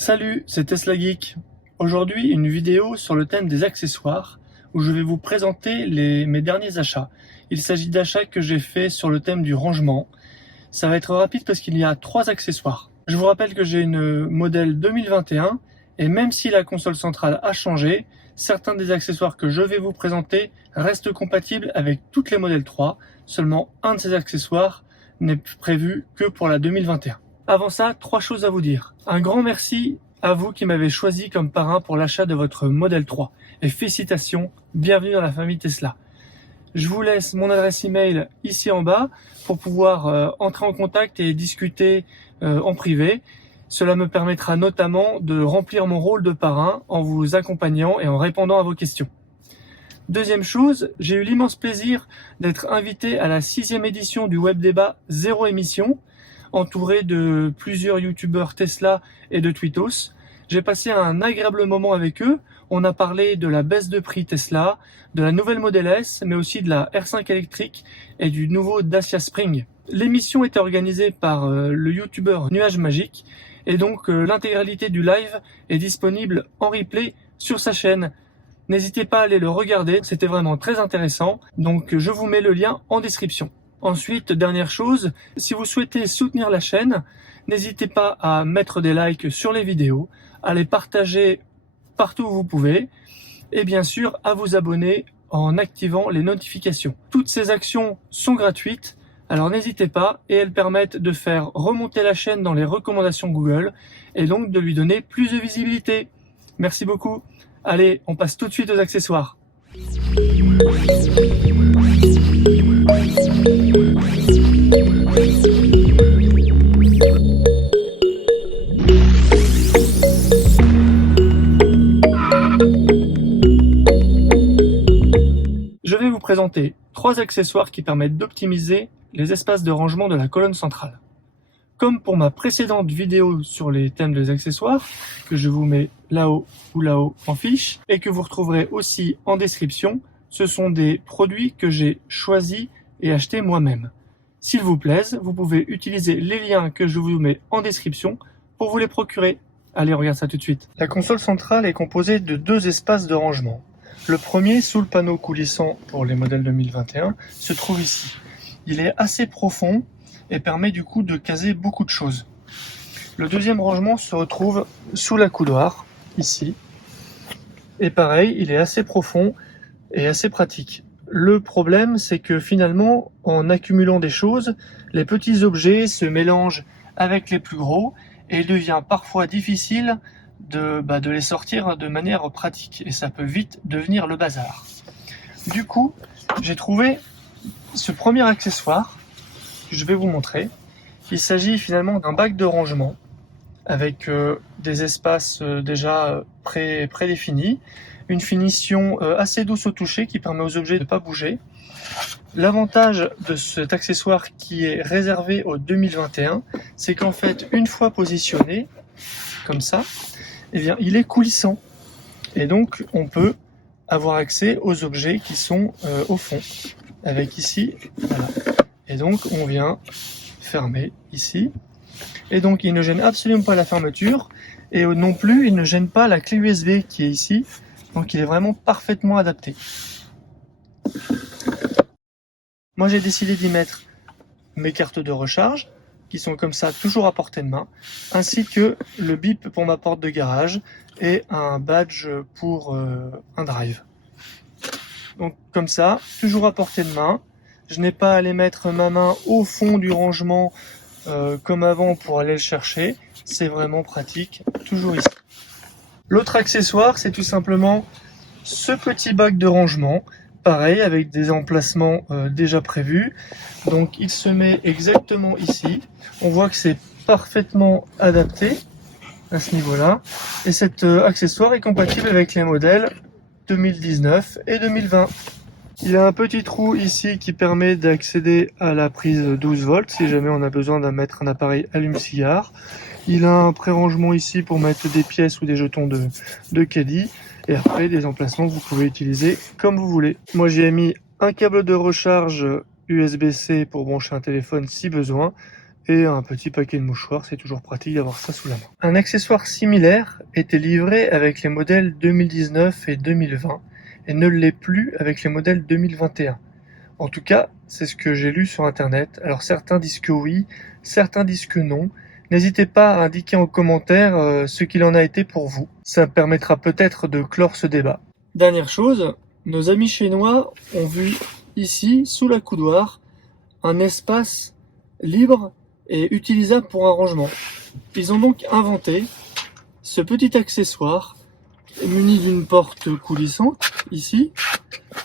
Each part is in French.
Salut, c'est Tesla Geek. Aujourd'hui, une vidéo sur le thème des accessoires où je vais vous présenter mes derniers achats. Il s'agit d'achats que j'ai fait sur le thème du rangement. Ça va être rapide parce qu'il y a 3 accessoires. Je vous rappelle que j'ai une modèle 2021 et même si la console centrale a changé, certains des accessoires que je vais vous présenter restent compatibles avec toutes les modèles 3. Seulement un de ces accessoires n'est prévu que pour la 2021. Avant ça, 3 choses à vous dire. Un grand merci à vous qui m'avez choisi comme parrain pour l'achat de votre Model 3. Et félicitations, bienvenue dans la famille Tesla. Je vous laisse mon adresse email ici en bas pour pouvoir entrer en contact et discuter en privé. Cela me permettra notamment de remplir mon rôle de parrain en vous accompagnant et en répondant à vos questions. Deuxième chose, j'ai eu l'immense plaisir d'être invité à la 6e édition du web débat Zéro Émission, entouré de plusieurs youtubeurs Tesla et de Twittos. J'ai passé un agréable moment avec eux. On a parlé de la baisse de prix Tesla, de la nouvelle Model S, mais aussi de la R5 électrique et du nouveau Dacia Spring. L'émission était organisée par le youtubeur Nuage Magique et donc l'intégralité du live est disponible en replay sur sa chaîne. N'hésitez pas à aller le regarder, c'était vraiment très intéressant. Donc je vous mets le lien en description. Ensuite, dernière chose, si vous souhaitez soutenir la chaîne, n'hésitez pas à mettre des likes sur les vidéos, à les partager partout où vous pouvez, et bien sûr à vous abonner en activant les notifications. Toutes ces actions sont gratuites, alors n'hésitez pas, et elles permettent de faire remonter la chaîne dans les recommandations Google, et donc de lui donner plus de visibilité. Merci beaucoup. Allez, on passe tout de suite aux accessoires. Je vais vous présenter 3 accessoires qui permettent d'optimiser les espaces de rangement de la colonne centrale. Comme pour ma précédente vidéo sur les thèmes des accessoires, que je vous mets là-haut ou là-haut en fiche, et que vous retrouverez aussi en description, ce sont des produits que j'ai choisis et achetés moi-même. S'ils vous plaisent, vous pouvez utiliser les liens que je vous mets en description pour vous les procurer. Allez, on regarde ça tout de suite. La console centrale est composée de 2 espaces de rangement. Le premier, sous le panneau coulissant pour les modèles 2021, se trouve ici. Il est assez profond et permet du coup de caser beaucoup de choses. Le deuxième rangement se retrouve sous la coudoir, ici. Et pareil, il est assez profond et assez pratique. Le problème, c'est que finalement, en accumulant des choses, les petits objets se mélangent avec les plus gros et il devient parfois difficile de les sortir de manière pratique et ça peut vite devenir le bazar. Du coup, j'ai trouvé ce premier accessoire que je vais vous montrer. Il s'agit finalement d'un bac de rangement avec des espaces déjà prédéfinis, une finition assez douce au toucher qui permet aux objets de ne pas bouger. L'avantage de cet accessoire qui est réservé au 2021, c'est qu'en fait, une fois positionné, comme ça, eh bien, il est coulissant. Et donc, on peut avoir accès aux objets qui sont au fond. Avec ici, voilà. Et donc, on vient fermer ici. Et donc, il ne gêne absolument pas la fermeture. Et non plus, il ne gêne pas la clé USB qui est ici. Donc, il est vraiment parfaitement adapté. Moi, j'ai décidé d'y mettre mes cartes de recharge, qui sont comme ça, toujours à portée de main, ainsi que le bip pour ma porte de garage et un badge pour un drive. Donc, comme ça, toujours à portée de main. Je n'ai pas à aller mettre ma main au fond du rangement comme avant pour aller le chercher. C'est vraiment pratique, toujours ici. L'autre accessoire, c'est tout simplement ce petit bac de rangement. Pareil, avec des emplacements déjà prévus. Donc il se met exactement ici. On voit que c'est parfaitement adapté à ce niveau-là. Et cet accessoire est compatible avec les modèles 2019 et 2020. Il a un petit trou ici qui permet d'accéder à la prise 12 volts si jamais on a besoin de mettre un appareil allume-cigare. Il a un pré-rangement ici pour mettre des pièces ou des jetons de caddie. Et après, des emplacements que vous pouvez utiliser comme vous voulez. Moi, j'y ai mis un câble de recharge USB-C pour brancher un téléphone si besoin. et un petit paquet de mouchoirs, c'est toujours pratique d'avoir ça sous la main. Un accessoire similaire était livré avec les modèles 2019 et 2020 et ne l'est plus avec les modèles 2021. En tout cas, c'est ce que j'ai lu sur internet. Alors certains disent que oui, certains disent que non. N'hésitez pas à indiquer en commentaire ce qu'il en a été pour vous. Ça permettra peut-être de clore ce débat. Dernière chose, nos amis chinois ont vu ici, sous la coudoir, un espace libre et utilisable pour un rangement. Ils ont donc inventé ce petit accessoire muni d'une porte coulissante, ici,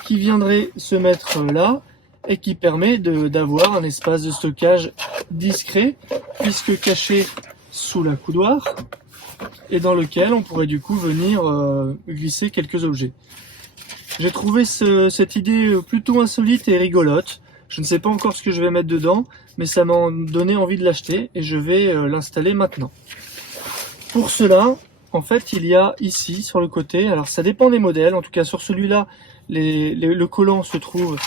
qui viendrait se mettre là et qui permet d'avoir un espace de stockage discret, puisque caché sous la coudoir, et dans lequel on pourrait du coup venir glisser quelques objets. J'ai trouvé cette idée plutôt insolite et rigolote. Je ne sais pas encore ce que je vais mettre dedans, mais ça m'a donné envie de l'acheter et je vais l'installer maintenant. Pour cela, en fait, il y a ici, sur le côté, alors ça dépend des modèles, en tout cas sur celui-là, le collant se trouve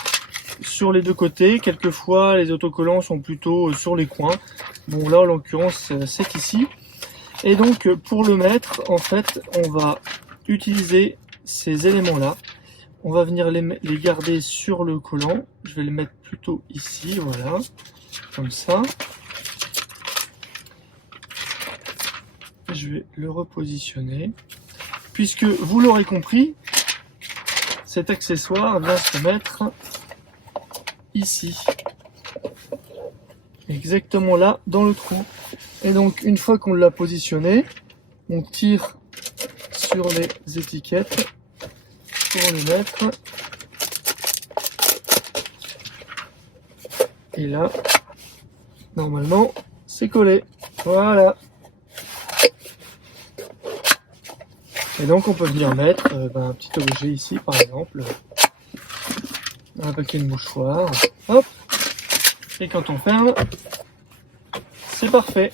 sur les deux côtés. Quelquefois, les autocollants sont plutôt sur les coins. Bon, là, en l'occurrence, c'est ici. Et donc, pour le mettre, en fait, on va utiliser ces éléments-là. On va venir les garder sur le collant. Je vais les mettre plutôt ici, voilà, comme ça. Je vais le repositionner. Puisque, vous l'aurez compris, cet accessoire vient se mettre ici. Exactement là, dans le trou. Et donc, une fois qu'on l'a positionné, on tire sur les étiquettes pour le mettre. Et là, normalement, c'est collé. Voilà. Et donc, on peut venir mettre un petit objet ici, par exemple, un paquet de mouchoirs. Hop. Et quand on ferme, c'est parfait.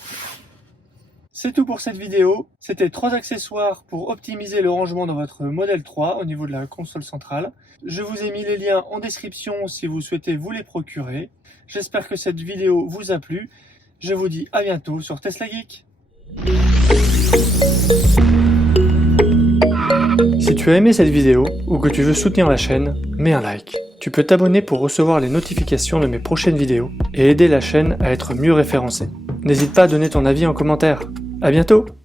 C'est tout pour cette vidéo. C'était 3 accessoires pour optimiser le rangement dans votre modèle 3 au niveau de la console centrale. Je vous ai mis les liens en description si vous souhaitez vous les procurer. J'espère que cette vidéo vous a plu. Je vous dis à bientôt sur Tesla Geek. Si tu as aimé cette vidéo ou que tu veux soutenir la chaîne, mets un like. Tu peux t'abonner pour recevoir les notifications de mes prochaines vidéos et aider la chaîne à être mieux référencée. N'hésite pas à donner ton avis en commentaire. À bientôt!